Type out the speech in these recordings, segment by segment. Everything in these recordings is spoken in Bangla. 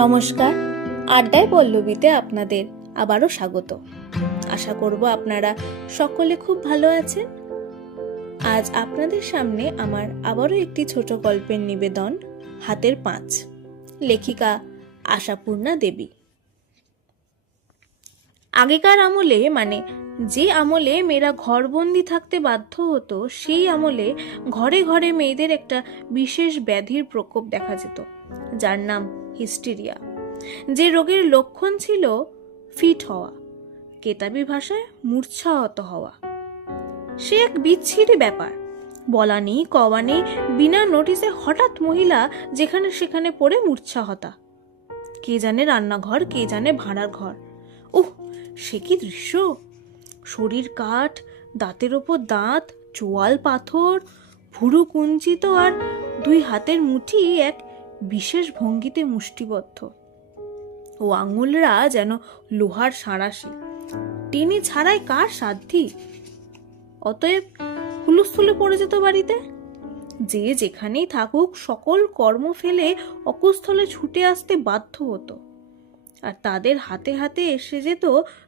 নমস্কার, আড্ডায় পল্লবীতে আপনাদের আবারও স্বাগত। আশা করব আপনারা সকলে খুব ভালো আছেন। আজ আপনাদের সামনে আমার আবারও একটি ছোট গল্পের নিবেদন, হাতের পাঁচ, লেখিকা আশাপূর্ণা দেবী। আগেকার আমলে, মানে যে আমলে মেয়েরা ঘরবন্দি থাকতে বাধ্য হতো, সেই আমলে ঘরে ঘরে মেয়েদের একটা বিশেষ ব্যাধির প্রকোপ দেখা যেত, যার নাম হিস্টেরিয়া। যে রোগের লক্ষণ ছিল ফিট হওয়া, কেতাবি ভাষায় মূর্ছাহত হওয়া। সে এক বিচ্ছিরি ব্যাপার, বলা নেই কওয়া নেই, বিনা নোটিসে হঠাৎ মহিলা যেখানে সেখানে পড়ে মূর্ছাহতা। কে জানে রান্নাঘর, কে জানে ভাড়ার ঘর। উহ, সে কি দৃশ্য! শরীর কাঠ, দাঁতের ওপর দাঁত, চোয়াল পাথর, ভুরু কুঞ্চিত, আর দুই হাতের মুঠি এক বিশেষ ভঙ্গিতে মুষ্টিবদ্ধ। ও আঙুলরা যেন লোহার সাঁড়াশি, টেনে ছাড়াই কার সাধ্যি। অতএব হুলস্থুলে পড়ে যেত বাড়িতে। যে যেখানেই থাকুক সকল কর্ম ফেলে অকুস্থলে ছুটে আসতে বাধ্য হতো। আর তাদের হাতে হাতে এসে যেত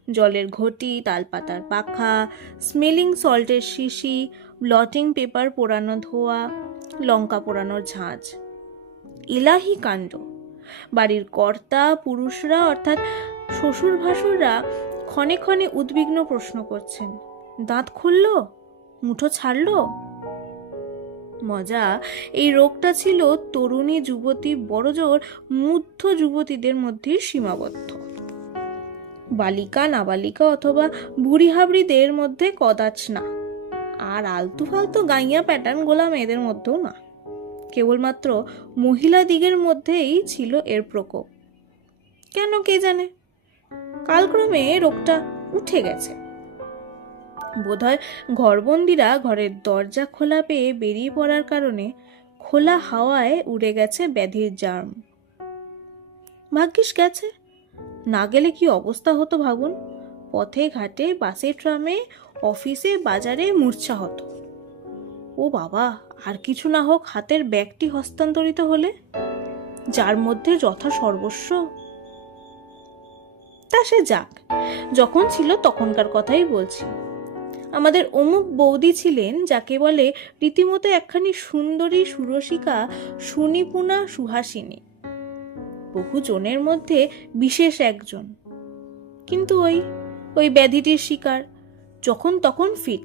জলের ঘটি, তালপাতার পাখা, স্মেলিং সল্টের শিশি, ব্লটিং পেপার পোড়ানো ধোয়া, লঙ্কা পোড়ানোর ঝাঁঝ। ইলাহি কাণ্ড! বাড়ির কর্তা পুরুষরা অর্থাৎ শ্বশুর ভাসুররা ক্ষণে ক্ষণে উদ্বিগ্ন প্রশ্ন করছেন, দাঁত খুলল, মুঠো ছাড়ল। মজা, এই রোগটা ছিল তরুণী যুবতী, বড়জোর মুগ্ধ যুবতীদের মধ্যে সীমাবদ্ধ। বালিকা নাবালিকা অথবা বুড়ি হাবড়িদের মধ্যে কদাচ না, আর আলতু ফালতু গাইয়া প্যাটার্ন গোলা মেয়েদের মধ্যেও না। কেবলমাত্র মহিলা দিগের মধ্যেই ছিল এর প্রকোপ। কেন কে জানে, কালক্রমে রোগটা উঠে গেছে। বোধহয় ঘরবন্দিরা ঘরের দরজা খোলা পেয়ে বেরিয়ে পড়ার কারণে খোলা হাওয়ায় উড়ে গেছে ব্যাধির জার্ম। ভাগ্যিস গেছে, না গেলে কি অবস্থা হতো ভাবুন। পথে ঘাটে, বাসে, ট্রামে, অফিসে, বাজারে মূর্ছা হতো। ও বাবা, আর কিছু না হোক হাতের ব্যাগটি হস্তান্তরিত হলে, যার মধ্যে যথা সর্বস্ব। তা সে যাক, যখন ছিল তখনকার কথাই বলছি। আমাদের অমুক বৌদি ছিলেন, যাকে বলে রীতিমতো একখানি সুন্দরী সুরসিকা, সুনিপুণা সুহাসিনী, বহু জনের মধ্যে বিশেষ একজন। কিন্তু ওই ব্যাধিটির শিকার, যখন তখন ফিট।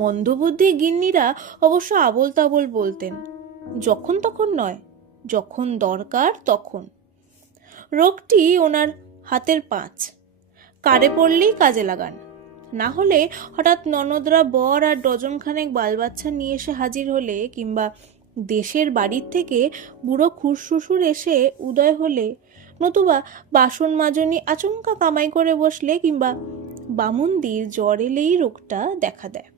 মন্দবুদ্ধি গিন্নিরা অবশ্য আবোল তাবোল বলতেন, যখন তখন নয়, যখন দরকার তখন। রোগটি ওনার হাতের পাঁচ, কারে পড়লেই কাজে লাগান। না হলে হঠাৎ ননদরা বর আর ডজনখানেক বালবাচ্চা নিয়ে এসে হাজির হলে, কিংবা দেশের বাড়ির থেকে বুড়ো খুরশ্বশুর এসে উদয় হলে, নতুবা বাসন মাজনি আচমকা কামাই করে বসলে, কিংবা বামুনদির জ্বর এলেই রোগটা দেখা দেয়।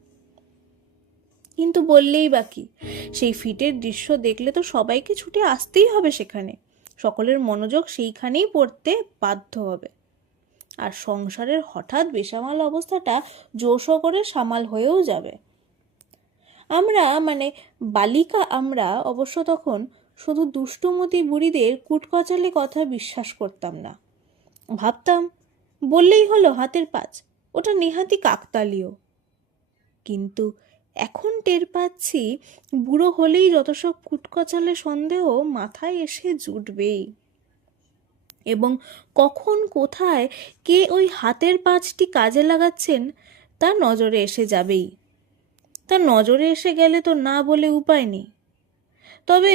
কিন্তু বললেই বাকি, সেই ফিটের দৃশ্য দেখলে তো সবাইকে ছুটে আসতেই হবে সেখানে। সকলের মনোযোগ সেইখানেই পড়তে বাধ্য হবে। আর সংসারের হঠাৎ বেসামাল অবস্থাটা জোশ করে সামাল হয়েও যাবে। আমরা, মানে বালিকা আমরা, অবশ্য তখন শুধু দুষ্টুমতি বুড়িদের কুটকচালে কথা বিশ্বাস করতাম না। ভাবতাম, বললেই হলো হাতের পাঁচ, ওটা নেহাতি কাকতালীয়। কিন্তু এখন টের পাচ্ছি, বুড়ো হলেই যত সব কুটকচালে সন্দেহ মাথায় এসে জুটবেই, এবং কখন কোথায় কে ওই হাতের পাঁচটি কাজে লাগাচ্ছেন তা নজরে এসে যাবেই। তা নজরে এসে গেলে তো না বলে উপায় নেই। তবে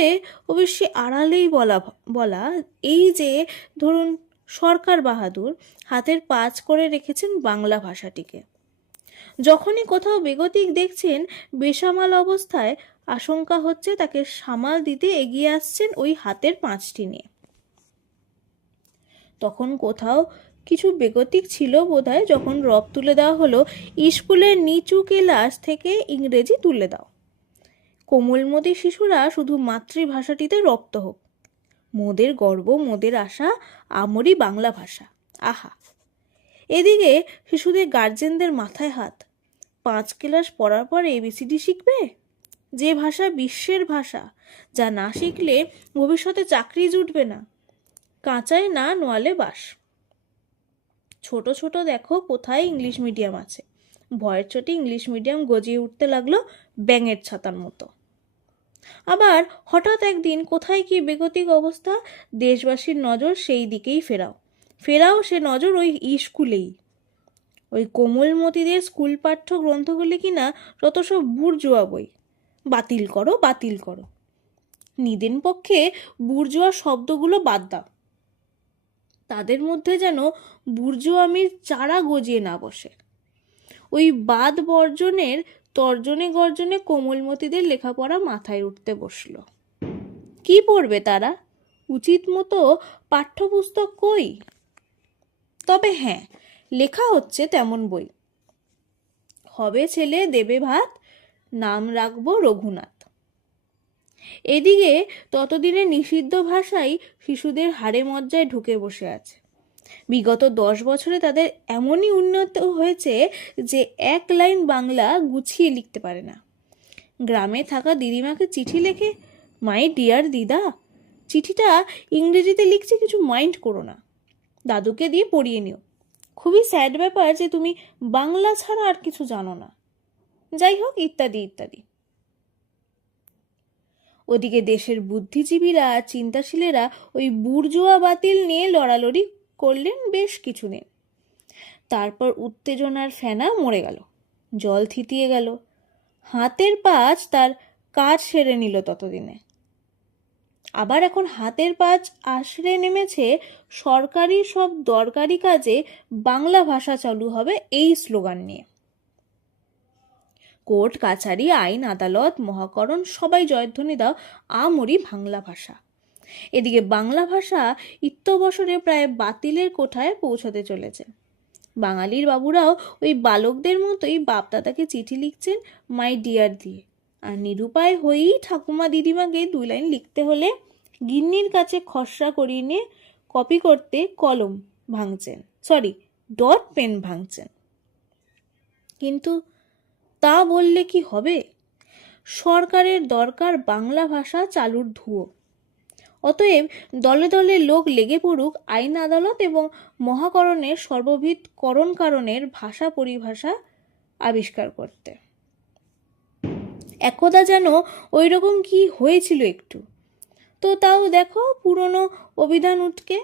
অবশ্যই আড়ালেই বলা এই যে ধরুন সরকার বাহাদুর হাতের পাঁচ করে রেখেছেন বাংলা ভাষাটিকে। যখনই কোথাও বেগতিক দেখছেন বেসামাল অবস্থায়, আশঙ্কা হচ্ছে তাকে সামাল দিতে এগিয়ে আসছেন ওই হাতের পাঁচটি নিয়ে। তখন কোথাও কিছু বেগতিক ছিল বোধহয় যখন রব তুলে দেওয়া হলো, স্কুলের নিচু ক্লাস থেকে ইংরেজি তুলে দাও, কোমলমতি শিশুরা শুধু মাতৃভাষাটিতে রপ্ত হোক, মোদের গর্ব, মোদের আশা, আমরি বাংলা ভাষা। আহা! এদিকে শিশুদের গার্জেনদের মাথায় হাত। 5 ক্লাস পড়ার পর ABCD শিখবে, যে ভাষা বিশ্বের ভাষা, যা না শিখলে ভবিষ্যতে চাকরি জুটবে না। কাঁচায় না নোয়ালে বাস। ছোট ছোট দেখো কোথায় ইংলিশ মিডিয়াম আছে। ভয়ের চোটে ইংলিশ মিডিয়াম গজিয়ে উঠতে লাগলো ব্যাঙের ছাতার মতো। আবার হঠাৎ একদিন কোথায় কি বেগতিক অবস্থা, দেশবাসীর নজর সেই দিকেই ফেরাও সে নজর ওই স্কুলেই। ওই কোমলমতিদের স্কুল পাঠ্য গ্রন্থগুলি কিনা যত সব বুর্জুয়া বই, বাতিল করো। নিদেন পক্ষে বুর্জুয়া শব্দগুলো বাদ দাও। তাদের মধ্যে যেন বুর্জুয়ামির চারা গজিয়ে না বসে। ওই বাদ বর্জনের তর্জনে গর্জনে কোমলমতিদের লেখাপড়া মাথায় উঠতে বসলো। কি পড়বে তারা? উচিত মতো পাঠ্যপুস্তক কই? তবে হ্যাঁ, লেখা হচ্ছে তেমন বই। হবে ছেলে দেবে ভাত, নাম রাখবো রঘুনাথ। এদিকে ততদিনে নিষিদ্ধ ভাষাই শিশুদের হাড়ে মজ্জায় ঢুকে বসে আছে। বিগত 10 বছরে তাদের এমনই উন্নত হয়েছে যে 1 লাইন বাংলা গুছিয়ে লিখতে পারে না। গ্রামে থাকা দিদিমাকে চিঠি লেখে, মাই ডিয়ার দিদা, চিঠিটা ইংরেজিতে লিখছি, কিছু মাইন্ড করো না, দাদুকে দিয়ে পড়িয়ে নিও। খুবই স্যাড ব্যাপার যে তুমি বাংলা ছাড়া আর কিছু জানো না। যাই হোক, ইত্যাদি ইত্যাদি। ওদিকে দেশের বুদ্ধিজীবীরা চিন্তাশীলেরা ওই বুর্জুয়া বাতিল নিয়ে লড়ালড়ি করলেন বেশ কিছুদিন। তারপর উত্তেজনার ফেনা মরে গেল, জল থিতিয়ে গেল। হাতের পাঁচ তার কাজ সেরে নিল ততদিনে। আবার এখন হাতের পাঁচ আশ্রে নেমেছে সরকারি সব দরকারি কাজে বাংলা ভাষা চালু হবে এই স্লোগান নিয়ে। কোর্ট কাছারি, আইন আদালত, মহাকরণ সবাই জয়ধ্বনি দাও আমরি বাংলা ভাষা। এদিকে বাংলা ভাষা ইত্যবসরে প্রায় বাতিলের কোঠায় পৌঁছতে চলেছে। বাঙালির বাবুরাও ওই বালকদের মতোই বাপদাদাকে চিঠি লিখছেন মাই ডিয়ার দিয়ে। আর নিরুপায় হয়েই ঠাকুমা দিদিমাকে 2 লাইন লিখতে হলে গিন্নির কাছে খসড়া করিয়ে নিয়ে কপি করতে কলম ভাঙছেন, ডট পেন ভাঙছেন। কিন্তু তা বললে কি হবে? সরকারের দরকার বাংলা ভাষা চালুর ধুয়ো। অতএব দলে দলে লোক লেগে পড়ুক আইন আদালত এবং মহাকরণের সর্ববিধ করণ কারণের ভাষা পরিভাষা আবিষ্কার করতে। একদা যেন ওই রকম কি হয়েছিল একটু, তো তাও দেখো পুরনো অভিধান উঠকে।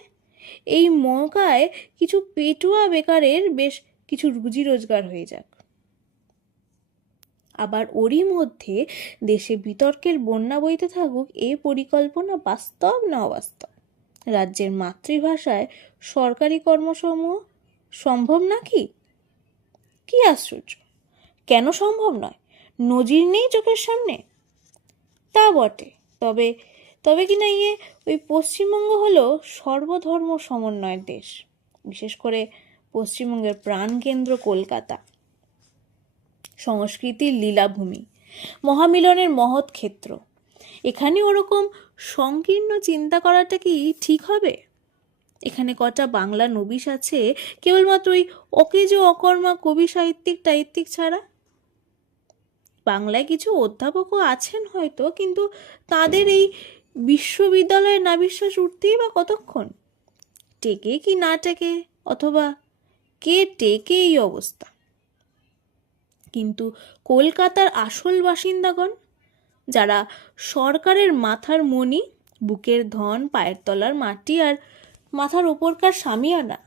এই মৌকায় কিছু পেটুয়া বেকারের বেশ কিছু রুজি রোজগার হয়ে যাক। আবার ওরই মধ্যে দেশে বিতর্কের বন্যা বইতে থাকুক, এই পরিকল্পনা বাস্তব না অবাস্তব? রাজ্যের মাতৃভাষায় সরকারি কর্মসমূহ সম্ভব নাকি? কি আশ্চর্য! কেন সম্ভব নয়? নজির নেই চোখের সামনে? তা বটে, তবে কিনা ওই পশ্চিমবঙ্গ হলো সর্বধর্ম সমন্বয়ের দেশ। বিশেষ করে পশ্চিমবঙ্গের প্রাণকেন্দ্র কলকাতা, সংস্কৃতির লীলাভূমি, মহামিলনের মহৎ ক্ষেত্র। এখানে ওরকম সংকীর্ণ চিন্তা করাটা কি ঠিক হবে? এখানে কটা বাংলা নবিশ আছে কেবলমাত্র ওই অকেজো অকর্মা কবি সাহিত্যিক ছাড়া। বাংলায় কিছু অধ্যাপকও আছেন হয়তো, কিন্তু তাদের এই বিশ্ববিদ্যালয়ে না বিশ্বাস উঠতেই বা কতক্ষণ? টেকে কি না টেকে, অথবা কে টেকে এই অবস্থা? কিন্তু কলকাতার আসল বাসিন্দাগণ, যারা সরকারের মাথার মণি, বুকের ধন, পায়ের তলার মাটি আর মাথার উপরকার সামিয়ানা,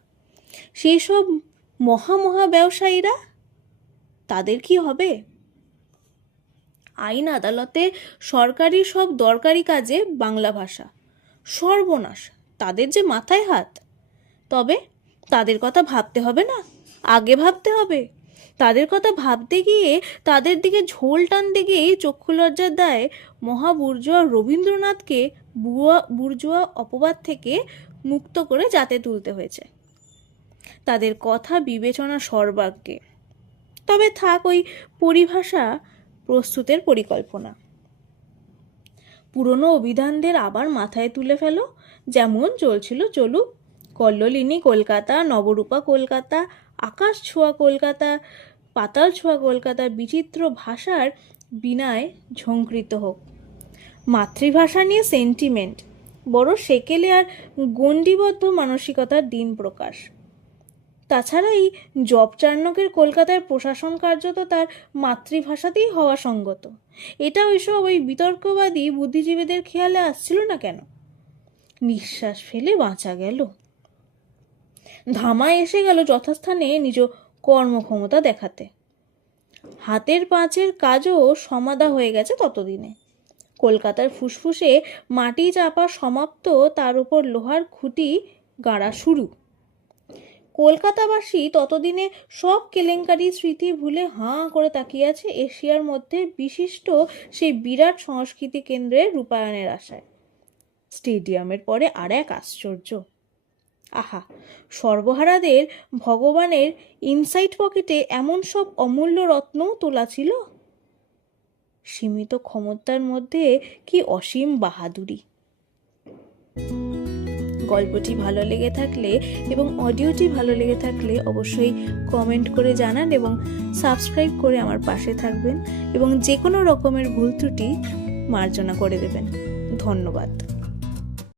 সেই সব মহা ব্যবসায়ীরা, তাদের কি হবে? আইন আদালতে সরকারি সব দরকারি কাজে বাংলা ভাষা, সর্বনাশ, তাদের যে মাথায় হাত। তবে তাদের কথা ভাবতে হবে না? আগে ভাবতে হবে। তাদের কথা ভাবতে গিয়ে, তাদের দিকে ঝোল টানতে গিয়ে চক্ষু লজ্জার দায়ে মহাবুর্জুয়া রবীন্দ্রনাথকে বুর্জুয়া অপবাদ থেকে মুক্ত করে যাতে তুলতে হয়েছে। তাদের কথা বিবেচনা সর্বাগ্রে। তবে থাক ওই পরিভাষা প্রস্তুতের পরিকল্পনা। পুরনো অভিধানদের আবার মাথায় তুলে ফেলো, যেমন চলছিল চলুক। কল্লোলিনী কলকাতা, নবরূপা কলকাতা, আকাশ ছোঁয়া কলকাতা, পাতাল ছোঁয়া কলকাতা বিচিত্র ভাষার বিনায় ঝঙ্কৃত হোক। মাতৃভাষা নিয়ে সেন্টিমেন্ট, বড় সেকেলে আর গণ্ডিবদ্ধ মানসিকতার দিন প্রকাশ। তাছাড়া এই জব চার্নকের কলকাতার প্রশাসন কার্য তো তার মাতৃভাষাতেই হওয়া সঙ্গত। এটা ওই বিতর্কবাদী বুদ্ধিজীবীদের খেয়ালে আসছিল না কেন? নিঃশ্বাস ফেলে বাঁচা গেল। ধামা এসে গেল যথাস্থানে নিজ কর্মক্ষমতা দেখাতে। হাতের পাঁচের কাজও সমাধা হয়ে গেছে ততদিনে। কলকাতার ফুসফুসে মাটি চাপা সমাপ্ত, তার উপর লোহার খুঁটি গাড়া শুরু। কলকাতাবাসী ততদিনে সব কেলেঙ্কারি স্মৃতি ভুলে হাঁ করে তাকিয়ে আছে এশিয়ার মধ্যে বিশিষ্ট সেই বিরাট সংস্কৃতি কেন্দ্রের রূপায়ণের আশায়। স্টেডিয়ামের পরে আর এক আশ্চর্য। আহা, সর্বহারাদের ভগবানের ইনসাইড পকেটে এমন সব অমূল্য রত্ন তোলা ছিল। সীমিত ক্ষমতার মধ্যে কি অসীম বাহাদুরি। গল্পটি ভালো লেগে থাকলে এবং অডিওটি ভালো লেগে থাকলে অবশ্যই কমেন্ট করে জানান এবং সাবস্ক্রাইব করে আমার পাশে থাকবেন এবং যে কোনো রকমের ভুল ত্রুটি মার্জনা করে দেবেন। ধন্যবাদ।